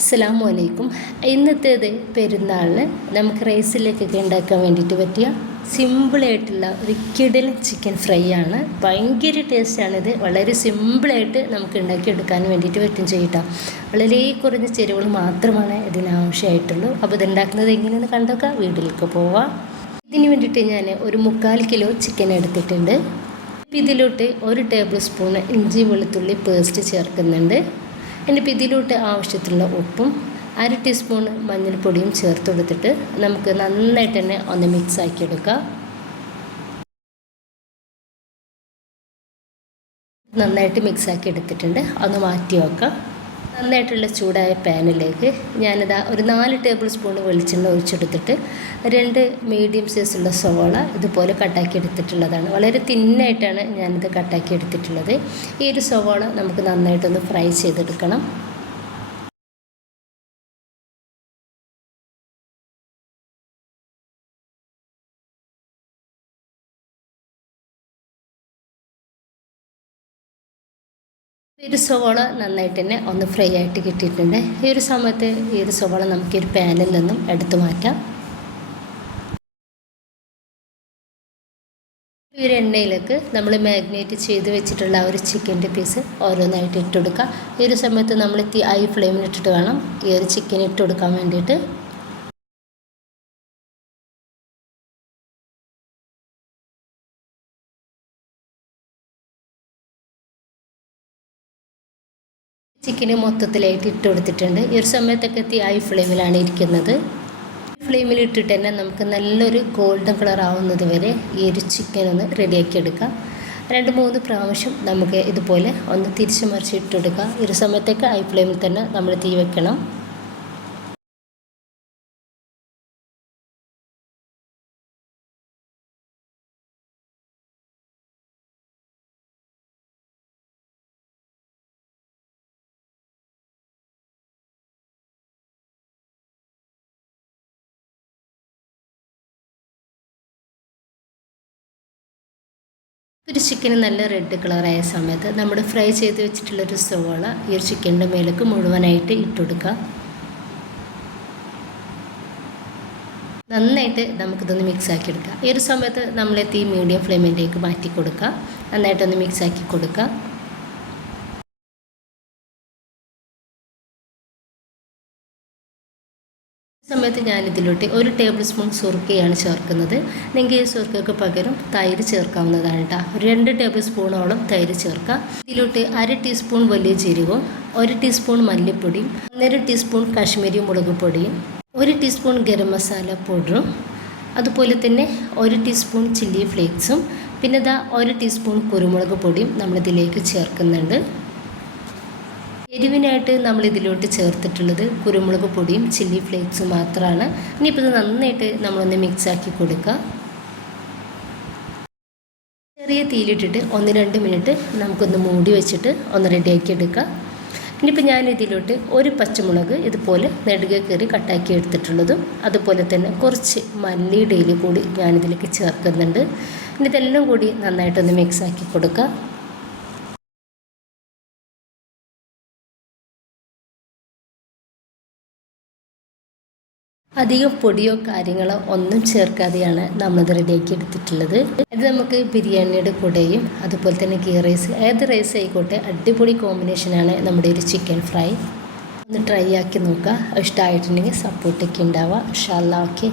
അസ്സലാമു അലൈക്കും. ഇന്നത്തേത് പെരുന്നാളിന് നമുക്ക് റൈസിലേക്കൊക്കെ ഉണ്ടാക്കാൻ വേണ്ടിയിട്ട് പറ്റിയ സിമ്പിളായിട്ടുള്ള ഒരു കിടിലൻ ചിക്കൻ ഫ്രൈ ആണ്. ഭയങ്കര ടേസ്റ്റാണിത്. വളരെ സിമ്പിളായിട്ട് നമുക്ക് ഉണ്ടാക്കിയെടുക്കാൻ വേണ്ടിയിട്ട് പറ്റും ചെയ്യട്ടോ. വളരെ കുറഞ്ഞ ചേരുവകൾ മാത്രമാണ് ഇതിനാവശ്യമായിട്ടുള്ളൂ. അപ്പോൾ ഇതുണ്ടാക്കുന്നത് എങ്ങനെയെന്ന് കണ്ടൊക്കെ വീട്ടിലേക്ക് പോവാം. ഇതിന് വേണ്ടിയിട്ട് ഞാൻ ഒരു 3/4 കിലോ ചിക്കൻ എടുത്തിട്ടുണ്ട്. ഇതിലോട്ട് 1 ടേബിൾ സ്പൂൺ ഇഞ്ചി വെളുത്തുള്ളി പേസ്റ്റ് ചേർക്കുന്നുണ്ട്. ഇനിയിപ്പോൾ ഇതിലോട്ട് ആവശ്യത്തിലുള്ള ഉപ്പും 1/2 ടീസ്പൂൺ മഞ്ഞൾപ്പൊടിയും ചേർത്ത് കൊടുത്തിട്ട് നമുക്ക് നന്നായിട്ട് തന്നെ ഒന്ന് മിക്സ് ആക്കി എടുക്കാം. നന്നായിട്ട് മിക്സ് ആക്കി എടുത്തിട്ടുണ്ട്. ഒന്ന് മാറ്റി വെക്കാം. നന്നായിട്ടുള്ള ചൂടായ പാനിലേക്ക് ഞാനിതാ ഒരു 4 ടേബിൾ സ്പൂൺ വെളിച്ചെണ്ണ ഒഴിച്ചെടുത്തിട്ട് 2 മീഡിയം സൈസുള്ള സവാള ഇതുപോലെ കട്ടാക്കി എടുത്തിട്ടുള്ളതാണ്. വളരെ തിന്നായിട്ടാണ് ഞാനിത് കട്ടാക്കി എടുത്തിട്ടുള്ളത്. ഈ ഒരു സവാള നമുക്ക് നന്നായിട്ടൊന്ന് ഫ്രൈ ചെയ്തെടുക്കണം. ഈ ഒരു സവാള നന്നായിട്ട് തന്നെ ഒന്ന് ഫ്രൈ ആയിട്ട് കിട്ടിയിട്ടുണ്ട്. ഈ ഒരു സമയത്ത് ഈ ഒരു സവാള നമുക്ക് ഒരു പാനിൽ നിന്നും എടുത്തു മാറ്റാം. ഈ ഒരു എണ്ണയിലേക്ക് നമ്മൾ മാഗ്നേറ്റ് ചെയ്ത് വെച്ചിട്ടുള്ള ആ ഒരു ചിക്കൻ്റെ പീസ് ഓരോന്നായിട്ട് ഇട്ട് കൊടുക്കുക. ഈ ഒരു സമയത്ത് നമ്മൾ ഹൈ ഫ്ലെയിമിൽ ഇട്ടിട്ട് വേണം ഈ ഒരു ചിക്കൻ ഇട്ട് കൊടുക്കാൻ വേണ്ടിയിട്ട്. ചിക്കന് മൊത്തത്തിലായിട്ട് ഇട്ട് കൊടുത്തിട്ടുണ്ട്. ഈ ഒരു സമയത്തൊക്കെ ഹൈ ഫ്ലെയിമിലാണ് ഇരിക്കുന്നത്. ഫ്ലെയിമിൽ ഇട്ടിട്ട് തന്നെ നമുക്ക് നല്ലൊരു ഗോൾഡൻ കളർ ആവുന്നത് വരെ ഈ ഒരു ചിക്കൻ ഒന്ന് റെഡിയാക്കി എടുക്കാം. 2-3 പ്രാവശ്യം നമുക്ക് ഇതുപോലെ ഒന്ന് തിരിച്ച് മറിച്ച് ഇട്ടെടുക്കാം. ഈ ഒരു സമയത്തൊക്കെ ഹൈ ഫ്ലെയിമിൽ തന്നെ നമ്മൾ തീ വെക്കണം. ഒരു ചിക്കന് നല്ല റെഡ് കളറായ സമയത്ത് നമ്മൾ ഫ്രൈ ചെയ്ത് വെച്ചിട്ടുള്ളൊരു സവാള ഈ ഒരു ചിക്കൻ്റെ മേലേക്ക് മുഴുവനായിട്ട് ഇട്ടുകൊടുക്കുക. നന്നായിട്ട് നമുക്കിതൊന്ന് മിക്സ് ആക്കി എടുക്കാം. ഈ ഒരു സമയത്ത് നമ്മൾ തീ മീഡിയം ഫ്ലെയിമിലേക്ക് മാറ്റി കൊടുക്കുക. നന്നായിട്ടൊന്ന് മിക്സ് ആക്കി കൊടുക്കുക. സമയത്ത് ഞാനിതിലോട്ട് 1 ടേബിൾ സ്പൂൺ സുർക്കയാണ് ചേർക്കുന്നത്. നിങ്ങൾക്ക് ഈ സുർക്കയ്ക്ക് പകരം തൈര് ചേർക്കാവുന്നതാണ് കേട്ടോ. 2 ടേബിൾ സ്പൂണോളം തൈര് ചേർക്കുക. ഇതിലോട്ട് 1/2 ടീസ്പൂൺ വലിയ ജീരകവും 1 ടീസ്പൂൺ മല്ലിപ്പൊടിയും 1/2 ടീസ്പൂൺ കാശ്മീരി മുളക് പൊടിയും 1 ടീസ്പൂൺ ഗരം മസാല പൗഡറും അതുപോലെ തന്നെ 1 ടീസ്പൂൺ ചില്ലി ഫ്ലേക്സും പിന്നെ 1 ടീസ്പൂൺ കുരുമുളക് പൊടിയും നമ്മളിതിലേക്ക് ചേർക്കുന്നുണ്ട്. എരിവിനായിട്ട് നമ്മൾ ഇതിലോട്ട് ചേർത്തിട്ടുള്ളത് കുരുമുളക് പൊടിയും ചില്ലി ഫ്ലേക്സും മാത്രമാണ്. ഇനിയിപ്പോൾ ഇത് നന്നായിട്ട് നമ്മളൊന്ന് മിക്സ് ആക്കി കൊടുക്കുക. ചെറിയ തീയിലിട്ടിട്ട് 1-2 മിനിറ്റ് നമുക്കൊന്ന് മൂടി വെച്ചിട്ട് ഒന്ന് റെഡിയാക്കി എടുക്കുക. ഇനിയിപ്പോൾ ഞാനിതിലോട്ട് 1 പച്ചമുളക് ഇതുപോലെ നെടുകെ കയറി കട്ടാക്കി എടുത്തിട്ടുള്ളതും അതുപോലെ തന്നെ കുറച്ച് മല്ലിയുടെ ഇല കൂടി ഞാനിതിലേക്ക് ചേർക്കുന്നുണ്ട്. ഇനി ഇതെല്ലാം കൂടി നന്നായിട്ടൊന്ന് മിക്സ് ആക്കി കൊടുക്കുക. അധികം പൊടിയോ കാര്യങ്ങളോ ഒന്നും ചേർക്കാതെയാണ് നമ്മളിത് റെഡിയാക്കി എടുത്തിട്ടുള്ളത്. ഇത് നമുക്ക് ബിരിയാണിയുടെ കൂടെയും അതുപോലെ തന്നെ ഗീ റൈസ് ഏത് റൈസ് ആയിക്കോട്ടെ അടിപൊളി കോമ്പിനേഷനാണ് നമ്മുടെ ഒരു ചിക്കൻ ഫ്രൈ. ഒന്ന് ട്രൈ ആക്കി നോക്കുക. ഇഷ്ടമായിട്ടുണ്ടെങ്കിൽ സപ്പോർട്ടൊക്കെ ഉണ്ടാവുക. ഇൻഷാ അല്ലാഹ്. ഓക്കെ.